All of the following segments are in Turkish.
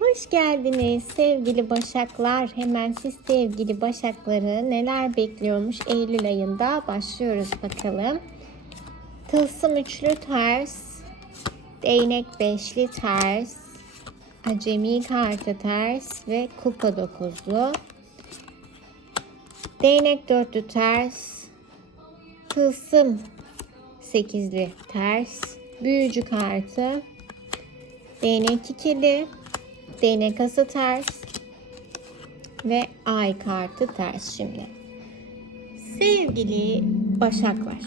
Hoş geldiniz sevgili Başaklar. Hemen siz sevgili Başakları neler bekliyormuş Eylül ayında başlıyoruz bakalım. Tılsım üçlü ters, değnek beşli ters, acemi kartı ters ve kupa dokuzlu. Değnek dörtlü ters, tılsım sekizli ters, büyücü kartı, değnek ikili, değnek kası ters ve ay kartı ters şimdi. Sevgili Başaklar.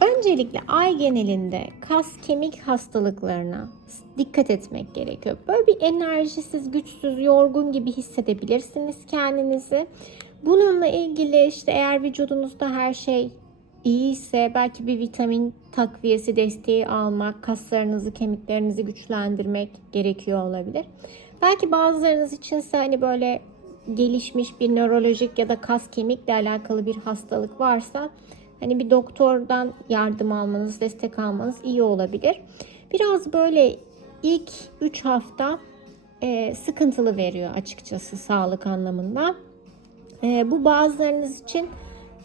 Öncelikle ay genelinde kas kemik hastalıklarına dikkat etmek gerekiyor. Böyle bir enerjisiz, güçsüz, yorgun gibi hissedebilirsiniz kendinizi. Bununla ilgili işte eğer vücudunuzda her şey iyi ise belki bir vitamin takviyesi desteği almak, kaslarınızı, kemiklerinizi güçlendirmek gerekiyor olabilir. Belki bazılarınız içinse hani böyle gelişmiş bir nörolojik ya da kas kemikle alakalı bir hastalık varsa hani bir doktordan yardım almanız, destek almanız iyi olabilir. Biraz böyle ilk 3 hafta e, sıkıntılı veriyor açıkçası sağlık anlamında. E, bu bazılarınız için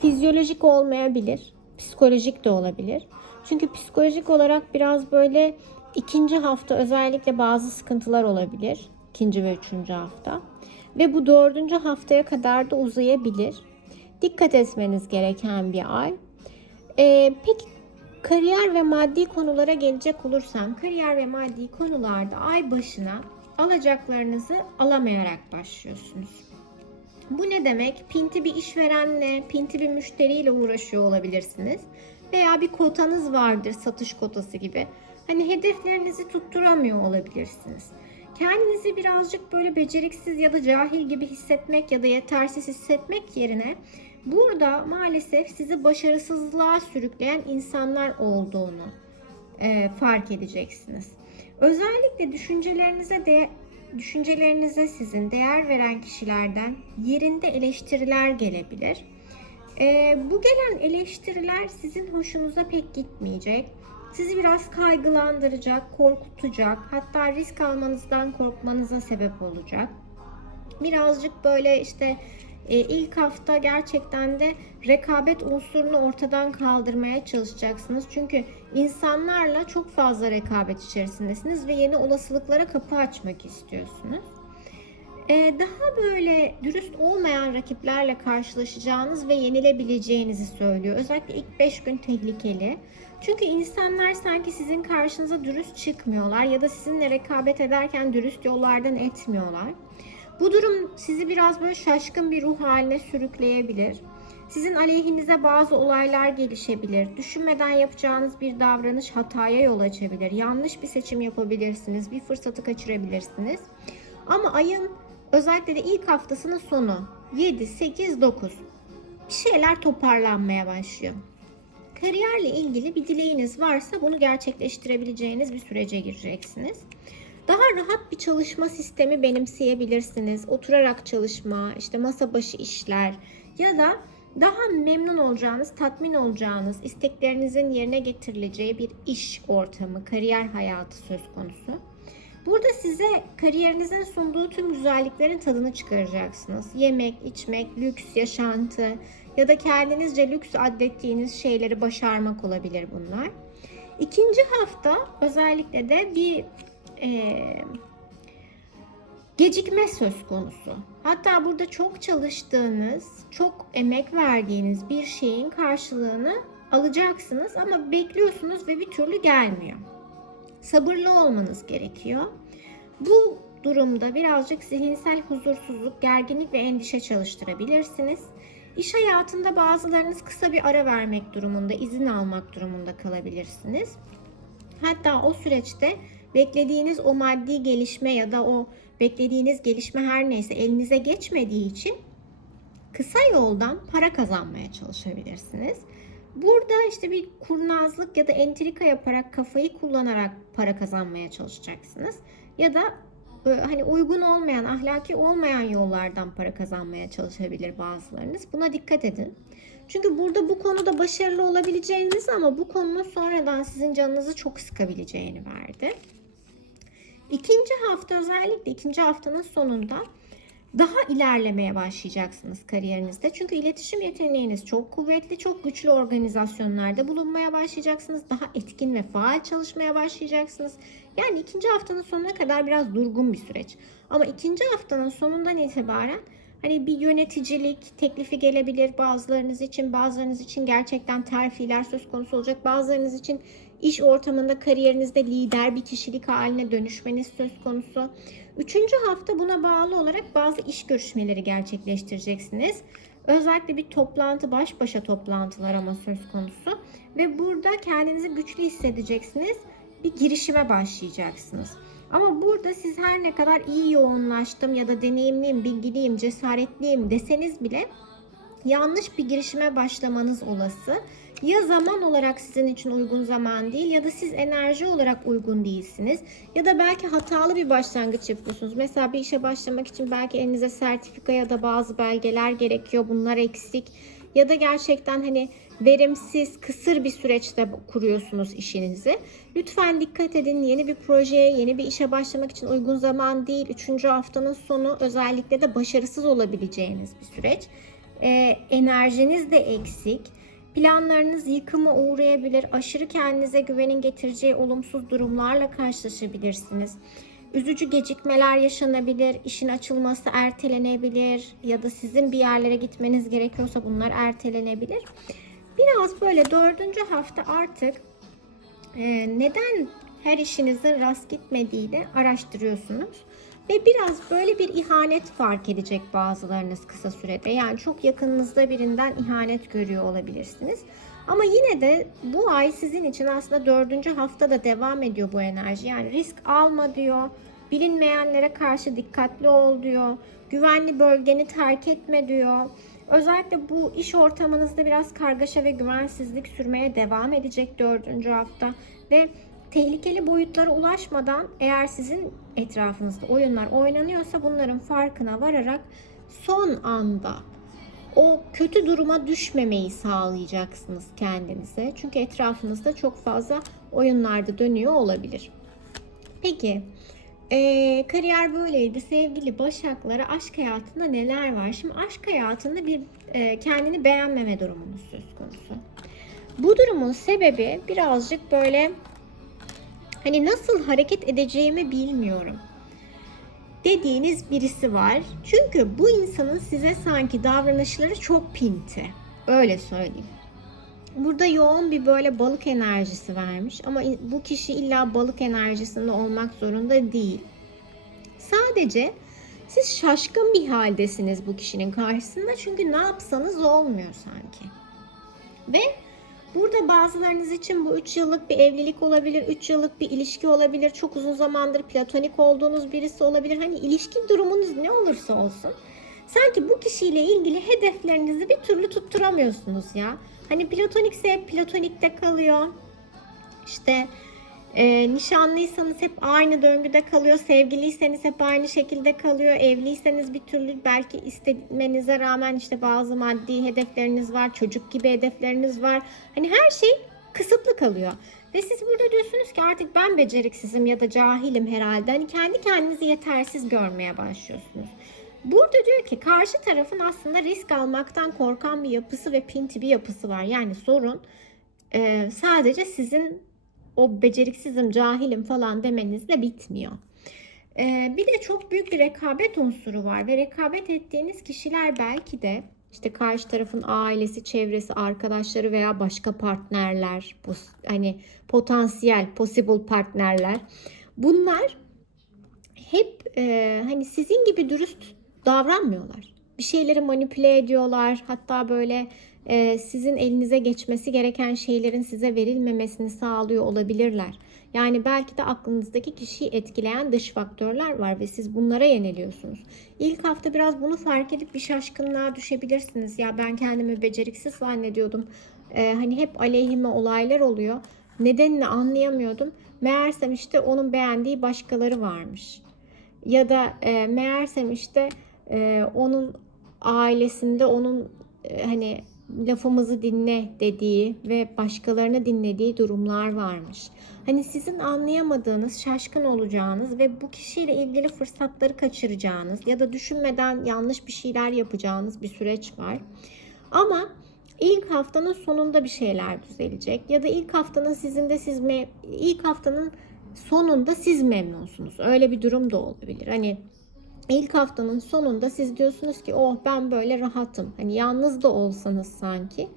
fizyolojik olmayabilir, psikolojik de olabilir. Çünkü psikolojik olarak biraz böyle ikinci hafta özellikle bazı sıkıntılar olabilir. ikinci ve üçüncü hafta. Ve bu dördüncü haftaya kadar da uzayabilir. Dikkat etmeniz gereken bir ay. Ee, peki kariyer ve maddi konulara gelecek olursam, kariyer ve maddi konularda ay başına alacaklarınızı alamayarak başlıyorsunuz. Bu ne demek? Pinti bir işverenle, pinti bir müşteriyle uğraşıyor olabilirsiniz. Veya bir kotanız vardır, satış kotası gibi. Hani hedeflerinizi tutturamıyor olabilirsiniz. Kendinizi birazcık böyle beceriksiz ya da cahil gibi hissetmek ya da yetersiz hissetmek yerine burada maalesef sizi başarısızlığa sürükleyen insanlar olduğunu e, fark edeceksiniz. Özellikle düşüncelerinize de düşüncelerinize sizin değer veren kişilerden yerinde eleştiriler gelebilir. Ee, bu gelen eleştiriler sizin hoşunuza pek gitmeyecek. Sizi biraz kaygılandıracak, korkutacak, hatta risk almanızdan korkmanıza sebep olacak. Birazcık böyle işte e, ilk hafta gerçekten de rekabet unsurunu ortadan kaldırmaya çalışacaksınız. Çünkü insanlarla çok fazla rekabet içerisindesiniz ve yeni olasılıklara kapı açmak istiyorsunuz. E, daha böyle dürüst olmayan rakiplerle karşılaşacağınız ve yenilebileceğinizi söylüyor. Özellikle ilk 5 gün tehlikeli. Çünkü insanlar sanki sizin karşınıza dürüst çıkmıyorlar ya da sizinle rekabet ederken dürüst yollardan etmiyorlar. Bu durum sizi biraz böyle şaşkın bir ruh haline sürükleyebilir. Sizin aleyhinize bazı olaylar gelişebilir. Düşünmeden yapacağınız bir davranış hataya yol açabilir. Yanlış bir seçim yapabilirsiniz. Bir fırsatı kaçırabilirsiniz. Ama ayın özellikle de ilk haftasının sonu 7, 8, 9 bir şeyler toparlanmaya başlıyor. Kariyerle ilgili bir dileğiniz varsa bunu gerçekleştirebileceğiniz bir sürece gireceksiniz. Daha rahat bir çalışma sistemi benimseyebilirsiniz. Oturarak çalışma, işte masa başı işler ya da daha memnun olacağınız, tatmin olacağınız, isteklerinizin yerine getirileceği bir iş ortamı, kariyer hayatı söz konusu. Burada size kariyerinizin sunduğu tüm güzelliklerin tadını çıkaracaksınız. Yemek, içmek, lüks, yaşantı ya da kendinizce lüks adettiğiniz şeyleri başarmak olabilir bunlar. İkinci hafta özellikle de bir e, gecikme söz konusu. Hatta burada çok çalıştığınız, çok emek verdiğiniz bir şeyin karşılığını alacaksınız ama bekliyorsunuz ve bir türlü gelmiyor. Sabırlı olmanız gerekiyor. Bu durumda birazcık zihinsel huzursuzluk, gerginlik ve endişe çalıştırabilirsiniz. İş hayatında bazılarınız kısa bir ara vermek durumunda, izin almak durumunda kalabilirsiniz. Hatta o süreçte beklediğiniz o maddi gelişme ya da o beklediğiniz gelişme her neyse elinize geçmediği için kısa yoldan para kazanmaya çalışabilirsiniz. Burada işte bir kurnazlık ya da entrika yaparak kafayı kullanarak para kazanmaya çalışacaksınız. Ya da e, hani uygun olmayan, ahlaki olmayan yollardan para kazanmaya çalışabilir bazılarınız. Buna dikkat edin. Çünkü burada bu konuda başarılı olabileceğiniz ama bu konunun sonradan sizin canınızı çok sıkabileceğini verdi. İkinci hafta özellikle ikinci haftanın sonunda daha ilerlemeye başlayacaksınız kariyerinizde. Çünkü iletişim yeteneğiniz çok kuvvetli, çok güçlü organizasyonlarda bulunmaya başlayacaksınız. Daha etkin ve faal çalışmaya başlayacaksınız. Yani ikinci haftanın sonuna kadar biraz durgun bir süreç. Ama ikinci haftanın sonundan itibaren hani bir yöneticilik teklifi gelebilir bazılarınız için, bazılarınız için gerçekten terfiler söz konusu olacak. Bazılarınız için iş ortamında kariyerinizde lider bir kişilik haline dönüşmeniz söz konusu. Üçüncü hafta buna bağlı olarak bazı iş görüşmeleri gerçekleştireceksiniz. Özellikle bir toplantı, baş başa toplantılar ama söz konusu. Ve burada kendinizi güçlü hissedeceksiniz. Bir girişime başlayacaksınız. Ama burada siz her ne kadar iyi yoğunlaştım ya da deneyimliyim, bilgiliyim, cesaretliyim deseniz bile yanlış bir girişime başlamanız olası. Ya zaman olarak sizin için uygun zaman değil ya da siz enerji olarak uygun değilsiniz. Ya da belki hatalı bir başlangıç yapıyorsunuz. Mesela bir işe başlamak için belki elinize sertifika ya da bazı belgeler gerekiyor. Bunlar eksik. Ya da gerçekten hani verimsiz, kısır bir süreçte kuruyorsunuz işinizi. Lütfen dikkat edin. Yeni bir projeye, yeni bir işe başlamak için uygun zaman değil. Üçüncü haftanın sonu özellikle de başarısız olabileceğiniz bir süreç. Ee, enerjiniz de eksik. Planlarınız yıkıma uğrayabilir. Aşırı kendinize güvenin getireceği olumsuz durumlarla karşılaşabilirsiniz. Üzücü gecikmeler yaşanabilir, işin açılması ertelenebilir ya da sizin bir yerlere gitmeniz gerekiyorsa bunlar ertelenebilir. Biraz böyle dördüncü hafta artık e, neden her işinizin rast gitmediğini araştırıyorsunuz. Ve biraz böyle bir ihanet fark edecek bazılarınız kısa sürede. Yani çok yakınınızda birinden ihanet görüyor olabilirsiniz. Ama yine de bu ay sizin için aslında dördüncü haftada devam ediyor bu enerji. Yani risk alma diyor. Bilinmeyenlere karşı dikkatli ol diyor. Güvenli bölgeni terk etme diyor. Özellikle bu iş ortamınızda biraz kargaşa ve güvensizlik sürmeye devam edecek dördüncü hafta. Ve tehlikeli boyutlara ulaşmadan eğer sizin etrafınızda oyunlar oynanıyorsa bunların farkına vararak son anda o kötü duruma düşmemeyi sağlayacaksınız kendinize. Çünkü etrafınızda çok fazla oyunlarda dönüyor olabilir. Peki ee, kariyer böyleydi. Sevgili Başaklara aşk hayatında neler var? Şimdi aşk hayatında bir e, kendini beğenmeme durumunuz söz konusu. Bu durumun sebebi birazcık böyle hani nasıl hareket edeceğimi bilmiyorum dediğiniz birisi var. Çünkü bu insanın size sanki davranışları çok pinti. Öyle söyleyeyim. Burada yoğun bir böyle balık enerjisi vermiş ama bu kişi illa balık enerjisinde olmak zorunda değil. Sadece siz şaşkın bir haldesiniz bu kişinin karşısında çünkü ne yapsanız olmuyor sanki. Ve burada bazılarınız için bu 3 yıllık bir evlilik olabilir, 3 yıllık bir ilişki olabilir, çok uzun zamandır platonik olduğunuz birisi olabilir. Hani ilişki durumunuz ne olursa olsun sanki bu kişiyle ilgili hedeflerinizi bir türlü tutturamıyorsunuz ya. Hani platonikse platonikte kalıyor. İşte e, nişanlıysanız hep aynı döngüde kalıyor. Sevgiliyseniz hep aynı şekilde kalıyor. Evliyseniz bir türlü belki istemenize rağmen işte bazı maddi hedefleriniz var. Çocuk gibi hedefleriniz var. Hani her şey kısıtlı kalıyor. Ve siz burada diyorsunuz ki artık ben beceriksizim ya da cahilim herhalde. Hani kendi kendinizi yetersiz görmeye başlıyorsunuz. Burada diyor ki karşı tarafın aslında risk almaktan korkan bir yapısı ve pinti bir yapısı var. Yani sorun e, sadece sizin o beceriksizim, cahilim falan demenizle bitmiyor. E, bir de çok büyük bir rekabet unsuru var ve rekabet ettiğiniz kişiler belki de işte karşı tarafın ailesi, çevresi, arkadaşları veya başka partnerler, hani potansiyel, possible partnerler. Bunlar hep e, hani sizin gibi dürüst davranmıyorlar. Bir şeyleri manipüle ediyorlar. Hatta böyle e, sizin elinize geçmesi gereken şeylerin size verilmemesini sağlıyor olabilirler. Yani belki de aklınızdaki kişiyi etkileyen dış faktörler var ve siz bunlara yeniliyorsunuz. İlk hafta biraz bunu fark edip bir şaşkınlığa düşebilirsiniz. Ya ben kendimi beceriksiz zannediyordum. Ee, hani hep aleyhime olaylar oluyor. Nedenini anlayamıyordum. Meğersem işte onun beğendiği başkaları varmış. Ya da e, meğersem işte e, onun ailesinde onun e, hani lafımızı dinle dediği ve başkalarını dinlediği durumlar varmış. Hani sizin anlayamadığınız, şaşkın olacağınız ve bu kişiyle ilgili fırsatları kaçıracağınız ya da düşünmeden yanlış bir şeyler yapacağınız bir süreç var. Ama ilk haftanın sonunda bir şeyler düzelecek ya da ilk haftanın sizin de siz me- ilk haftanın sonunda siz memnunsunuz. Öyle bir durum da olabilir. Hani ilk haftanın sonunda siz diyorsunuz ki oh ben böyle rahatım. Hani yalnız da olsanız sanki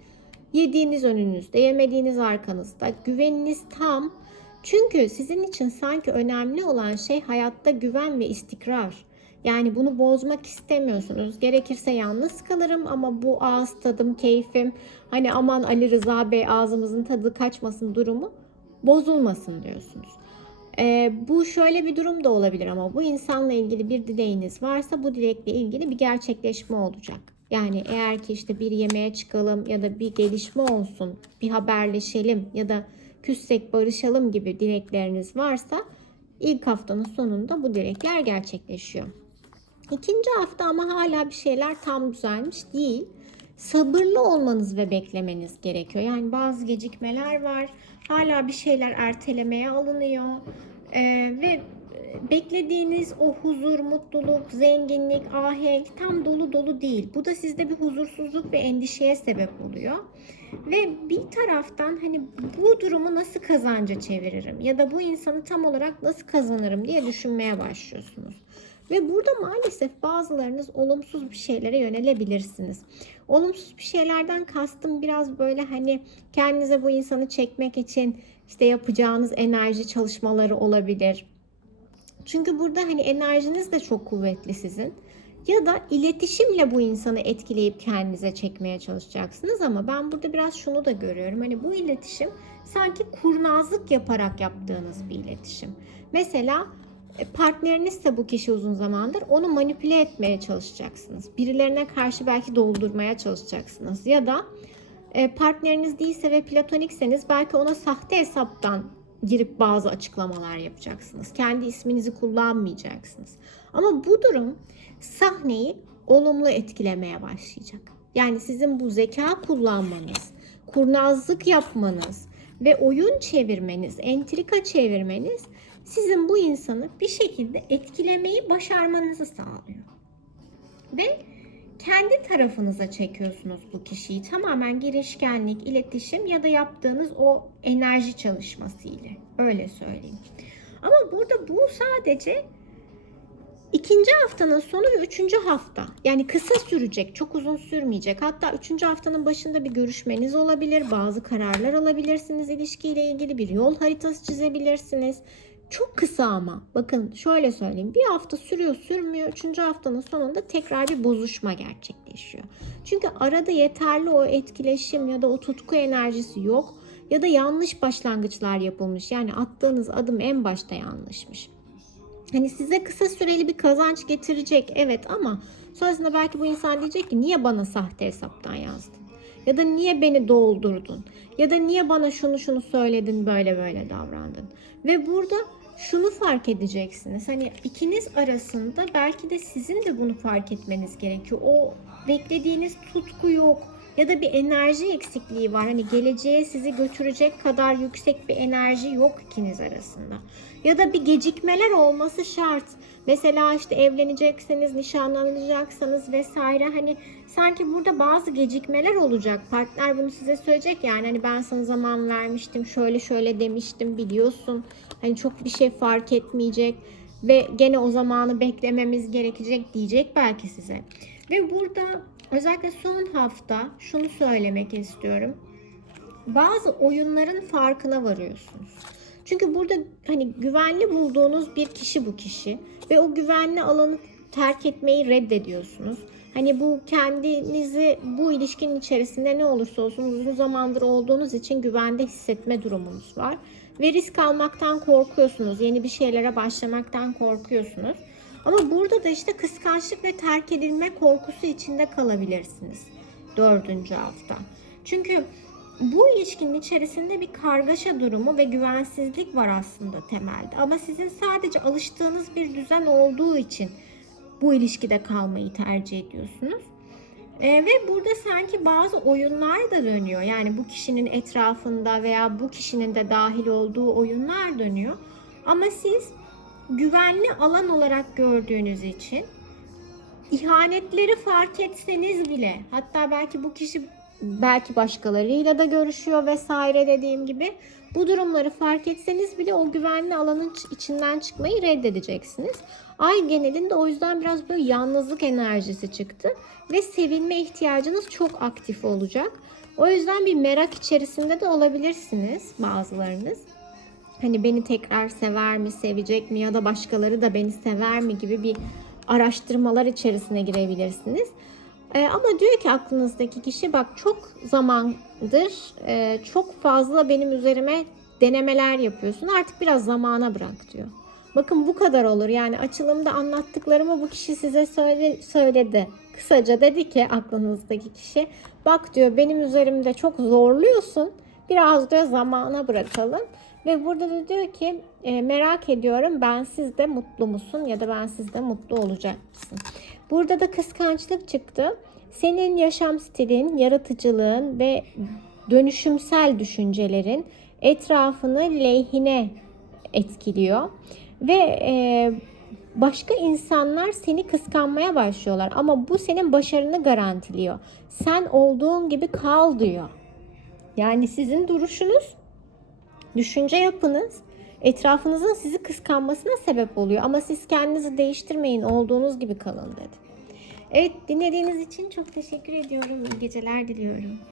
yediğiniz önünüzde, yemediğiniz arkanızda, güveniniz tam. Çünkü sizin için sanki önemli olan şey hayatta güven ve istikrar. Yani bunu bozmak istemiyorsunuz. Gerekirse yalnız kalırım ama bu ağız tadım, keyfim, hani aman Ali Rıza Bey ağzımızın tadı kaçmasın durumu bozulmasın diyorsunuz. Ee, bu şöyle bir durum da olabilir ama bu insanla ilgili bir dileğiniz varsa bu dilekle ilgili bir gerçekleşme olacak. Yani eğer ki işte bir yemeğe çıkalım ya da bir gelişme olsun, bir haberleşelim ya da küssek barışalım gibi dilekleriniz varsa ilk haftanın sonunda bu dilekler gerçekleşiyor. İkinci hafta ama hala bir şeyler tam düzelmiş değil. Sabırlı olmanız ve beklemeniz gerekiyor. Yani bazı gecikmeler var. Hala bir şeyler ertelemeye alınıyor. Ee, ve beklediğiniz o huzur, mutluluk, zenginlik, ahenk tam dolu dolu değil. Bu da sizde bir huzursuzluk ve endişeye sebep oluyor. Ve bir taraftan hani bu durumu nasıl kazanca çeviririm ya da bu insanı tam olarak nasıl kazanırım diye düşünmeye başlıyorsunuz. Ve burada maalesef bazılarınız olumsuz bir şeylere yönelebilirsiniz. Olumsuz bir şeylerden kastım biraz böyle hani kendinize bu insanı çekmek için işte yapacağınız enerji çalışmaları olabilir. Çünkü burada hani enerjiniz de çok kuvvetli sizin. Ya da iletişimle bu insanı etkileyip kendinize çekmeye çalışacaksınız ama ben burada biraz şunu da görüyorum. Hani bu iletişim sanki kurnazlık yaparak yaptığınız bir iletişim. Mesela partnerinizse bu kişi uzun zamandır onu manipüle etmeye çalışacaksınız. Birilerine karşı belki doldurmaya çalışacaksınız. Ya da e, partneriniz değilse ve platonikseniz belki ona sahte hesaptan girip bazı açıklamalar yapacaksınız. Kendi isminizi kullanmayacaksınız. Ama bu durum sahneyi olumlu etkilemeye başlayacak. Yani sizin bu zeka kullanmanız, kurnazlık yapmanız ve oyun çevirmeniz, entrika çevirmeniz sizin bu insanı bir şekilde etkilemeyi başarmanızı sağlıyor. Ve kendi tarafınıza çekiyorsunuz bu kişiyi. Tamamen girişkenlik, iletişim ya da yaptığınız o enerji çalışması ile. Öyle söyleyeyim. Ama burada bu sadece ikinci haftanın sonu ve üçüncü hafta. Yani kısa sürecek, çok uzun sürmeyecek. Hatta üçüncü haftanın başında bir görüşmeniz olabilir. Bazı kararlar alabilirsiniz ilişkiyle ilgili. Bir yol haritası çizebilirsiniz. Çok kısa ama. Bakın şöyle söyleyeyim. Bir hafta sürüyor sürmüyor. Üçüncü haftanın sonunda tekrar bir bozuşma gerçekleşiyor. Çünkü arada yeterli o etkileşim ya da o tutku enerjisi yok. Ya da yanlış başlangıçlar yapılmış. Yani attığınız adım en başta yanlışmış. Hani size kısa süreli bir kazanç getirecek evet ama sonrasında belki bu insan diyecek ki niye bana sahte hesaptan yazdın? Ya da niye beni doldurdun? Ya da niye bana şunu şunu söyledin böyle böyle davrandın? Ve burada şunu fark edeceksiniz. Hani ikiniz arasında belki de sizin de bunu fark etmeniz gerekiyor. O beklediğiniz tutku yok ya da bir enerji eksikliği var. Hani geleceğe sizi götürecek kadar yüksek bir enerji yok ikiniz arasında. Ya da bir gecikmeler olması şart. Mesela işte evlenecekseniz, nişanlanacaksanız vesaire hani sanki burada bazı gecikmeler olacak. Partner bunu size söyleyecek yani hani ben sana zaman vermiştim, şöyle şöyle demiştim biliyorsun. Hani çok bir şey fark etmeyecek ve gene o zamanı beklememiz gerekecek diyecek belki size. Ve burada özellikle son hafta şunu söylemek istiyorum. Bazı oyunların farkına varıyorsunuz. Çünkü burada hani güvenli bulduğunuz bir kişi bu kişi ve o güvenli alanı terk etmeyi reddediyorsunuz. Hani bu kendinizi bu ilişkinin içerisinde ne olursa olsun uzun zamandır olduğunuz için güvende hissetme durumunuz var. Ve risk almaktan korkuyorsunuz. Yeni bir şeylere başlamaktan korkuyorsunuz. Ama burada da işte kıskançlık ve terk edilme korkusu içinde kalabilirsiniz. Dördüncü hafta. Çünkü bu ilişkinin içerisinde bir kargaşa durumu ve güvensizlik var aslında temelde. Ama sizin sadece alıştığınız bir düzen olduğu için bu ilişkide kalmayı tercih ediyorsunuz. Ee, ve burada sanki bazı oyunlar da dönüyor. Yani bu kişinin etrafında veya bu kişinin de dahil olduğu oyunlar dönüyor. Ama siz güvenli alan olarak gördüğünüz için ihanetleri fark etseniz bile hatta belki bu kişi belki başkalarıyla da görüşüyor vesaire dediğim gibi bu durumları fark etseniz bile o güvenli alanın içinden çıkmayı reddedeceksiniz. Ay genelinde o yüzden biraz böyle yalnızlık enerjisi çıktı ve sevilme ihtiyacınız çok aktif olacak. O yüzden bir merak içerisinde de olabilirsiniz bazılarınız. Hani beni tekrar sever mi, sevecek mi ya da başkaları da beni sever mi gibi bir araştırmalar içerisine girebilirsiniz. Ee, ama diyor ki aklınızdaki kişi bak çok zamandır e, çok fazla benim üzerime denemeler yapıyorsun. Artık biraz zamana bırak diyor. Bakın bu kadar olur. Yani açılımda anlattıklarımı bu kişi size söyle, söyledi. Kısaca dedi ki aklınızdaki kişi bak diyor benim üzerimde çok zorluyorsun. Biraz diyor zamana bırakalım. Ve burada da diyor ki e, merak ediyorum ben sizde mutlu musun ya da ben sizde mutlu olacak mısın? Burada da kıskançlık çıktı. Senin yaşam stilin, yaratıcılığın ve dönüşümsel düşüncelerin etrafını lehine etkiliyor. Ve e, başka insanlar seni kıskanmaya başlıyorlar. Ama bu senin başarını garantiliyor. Sen olduğun gibi kal diyor. Yani sizin duruşunuz düşünce yapınız etrafınızın sizi kıskanmasına sebep oluyor. Ama siz kendinizi değiştirmeyin, olduğunuz gibi kalın dedi. Evet dinlediğiniz için çok teşekkür ediyorum. İyi geceler diliyorum.